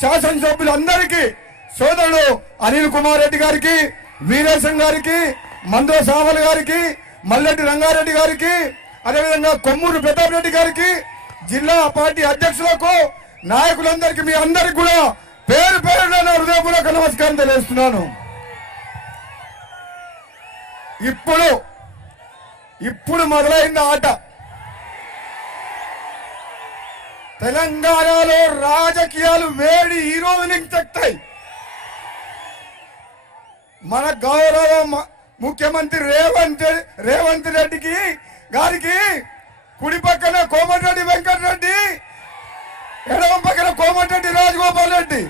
శాసనసభ్యులందరికీ, సోదరుడు అనిల్ కుమార్ రెడ్డి గారికి, వీరేశం గారికి, మందో సామల్ గారికి, మల్లెడ్డి రంగారెడ్డి గారికి, అదేవిధంగా కొమ్మూరు ప్రతాప్ రెడ్డి గారికి, జిల్లా పార్టీ అధ్యక్షులకు, నాయకులందరికీ, మీ అందరికి కూడా పేరు పేరున హృదయపూర్వక నమస్కారం తెలియజేస్తున్నాను. ఇప్పుడు మొదలైంది ఆట. తెలంగాణలో రాజకీయాలు వేడి ఈ రోజు నుంచి తగ్గుతాయి. మన గౌరవ ముఖ్యమంత్రి రేవంత్ రెడ్డికి గారికి కుడి పక్కన కోమటిరెడ్డి వెంకటరెడ్డి, ఎడమ పక్కన కోమటిరెడ్డి రాజగోపాల్ రెడ్డి.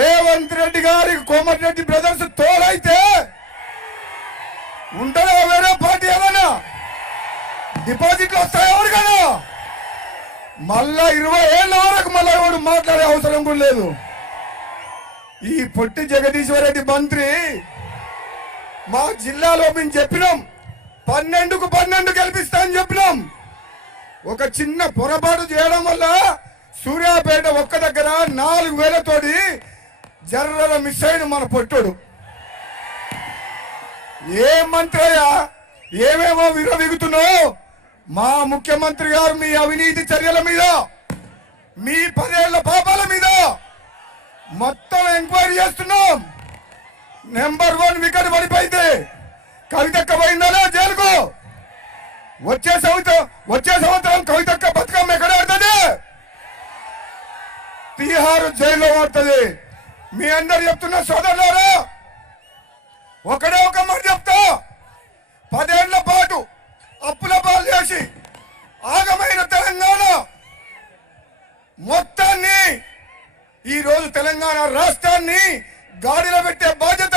రేవంత్ రెడ్డి గారికి కోమటిరెడ్డి బ్రదర్స్ తోడైతే ఉంటారా వేరే పార్టీ? ఏమన్నా డిపాజిట్లు వస్తాయి ఎవరికైనా? మళ్ళా 20 ఏళ్ళ వరకు మళ్ళా ఎవరు మాట్లాడే అవసరం కూడా లేదు. ఈ పొట్టి జగదీశ్వర్ రెడ్డి మంత్రి మా జిల్లాలో మేము చెప్పినాం, 12కు 12 గెలిపిస్తా అని చెప్పినాం. ఒక చిన్న పొరపాటు చేయడం వల్ల సూర్యాపేట ఒక్క దగ్గర 4000 తోటి జర్రల మిస్ అయిన మన పొట్టుడు. ఏ మంత్రి అయ్యా, ఏమేమో విరవిగుతున్నావు? మా ముఖ్యమంత్రి గారు మీ అవినీతి చర్యల మీద, మీ 10 ఏళ్ల పాపాల మీద మొత్తం ఎంక్వైరీ చేస్తున్నాం. నెంబర్ 1 వికెట్ పడిపోయింది. కవితక్క పోయిందా జైలుకు? వచ్చే సంవత్సరం కవితక్క బతుకమ్మ ఎక్కడ ఆడుతుంది? తిహారు జైల్లో ఆడుతుంది. మీ అందరు చెప్తున్న సోదరులారా, ఒకడే ఒక మాట చెప్తా. 10 ఏళ్ల పాటు అప్పుల పాలు చేసి ఆగమైన తెలంగాణ మొత్తాన్ని, ఈ రోజు తెలంగాణ రాష్ట్రాన్ని గాడిలో పెట్టే బాధ్యత,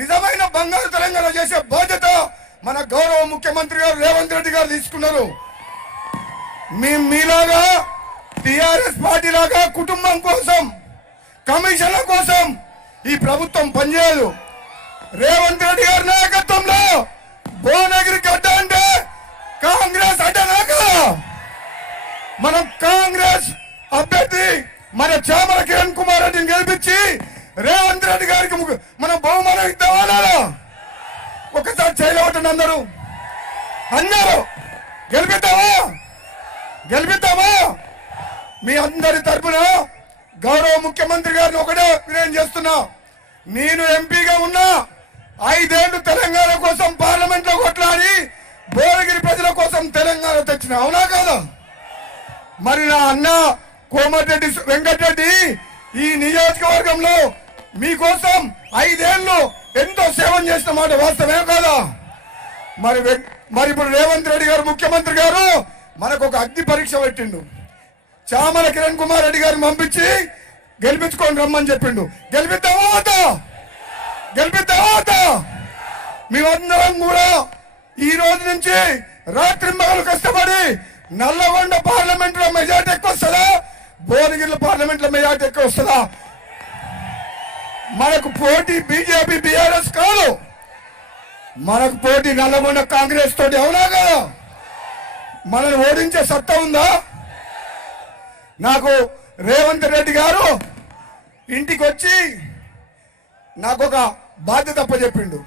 నిజమైన బంగారు తెలంగాణ చేసే బాధ్యత మన గౌరవ ముఖ్యమంత్రి గారు రేవంత్ రెడ్డి గారు తీసుకున్నారు. మీలాగా టిఆర్ఎస్ పార్టీ లాగా కుటుంబం కోసం, కమిషన్ల కోసం ఈ ప్రభుత్వం పనిచేయదు. రేవంత్ రెడ్డి గారి నాయకత్వంలో భువనగిరి గడ్డ అంటే కాంగ్రెస్ అడ్డనాక మనం కాంగ్రెస్ అభ్యర్థి మన చామల కిరణ్ కుమార్ రెడ్డిని గెలిపించి రేవంత్ రెడ్డి గారికి మనం బహుమానం ఇద్దామా? ఒకసారి చేయలేవటండి అందరూ గెలిపిద్దామా? మీ అందరి తరఫున గౌరవ ముఖ్యమంత్రి గారిని ఒకటే వినయం చేస్తున్నా. నేను ఎంపీగా ఉన్నా 5 ఏళ్లు తెలంగాణ కోసం పార్లమెంట్ లో కొట్లాడి భువనగిరి ప్రజల కోసం తెలంగాణ తెచ్చిన, అవునా కాదా? మరి నా అన్న కోమటిరెడ్డి వెంకటరెడ్డి ఈ నియోజకవర్గంలో మీకోసం 5 ఏళ్లు ఎంతో సేవ చేసిన మాట వాస్తవమే కాదా? మరి ఇప్పుడు రేవంత్ రెడ్డి గారు ముఖ్యమంత్రి గారు మనకు ఒక అగ్ని పరీక్ష పెట్టిండు. చామల కిరణ్ కుమార్ రెడ్డి గారిని పంపించి గెలిపించుకొని రమ్మని చెప్పిండు. గెలిపిద్దామా? మేమందరం కూడా ఈ రోజు నుంచి రాత్రి మగలు కష్టపడి నల్లగొండ పార్లమెంట్ లో మెజార్టీ ఎక్కువ వస్తుందా, భువనగిరి పార్లమెంట్ లో మెజార్టీ ఎక్కువ వస్తుందా? మనకు పోటీ బీజేపీ బీఆర్ఎస్ కాదు, మనకు పోటీ నల్లగొండ కాంగ్రెస్ తోటి, అవునా కదా? మనల్ని ఓడించే సత్తా ఉందా? నాకు రేవంత్ రెడ్డి గారు ఇంటికి వచ్చి నాకు ఒక బాధ్యత అప్పచెప్పిండు.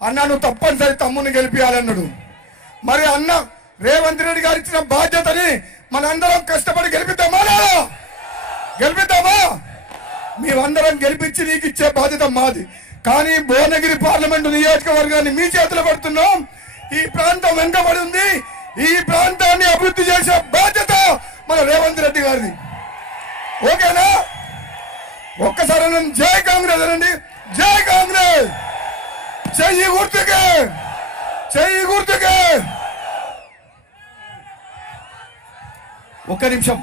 అన్న నువ్వు తప్పనిసరి తమ్ముని గెలిపియాలన్నాడు. మరి అన్న రేవంత్ రెడ్డి గారు ఇచ్చిన బాధ్యతని మనందరం కష్టపడి గెలిపిద్దామా? మేమందరం గెలిపించి నీకు ఇచ్చే బాధ్యత మాది. కానీ భువనగిరి పార్లమెంటు నియోజకవర్గాన్ని మీ చేతిలో పెడుతున్నాం. ఈ ప్రాంతం వెనుకబడి ఉంది. ఈ ప్రాంతాన్ని అభివృద్ధి చేసే బాధ్యత మన రేవంత్ రెడ్డి గారిది. ఓకేనా? ఒక్కసారి జై కాంగ్రెస్ అనండి. జై కాంగ్రెస్. చెయ్యి గుర్తుకే. ఒక్క నిమిషం.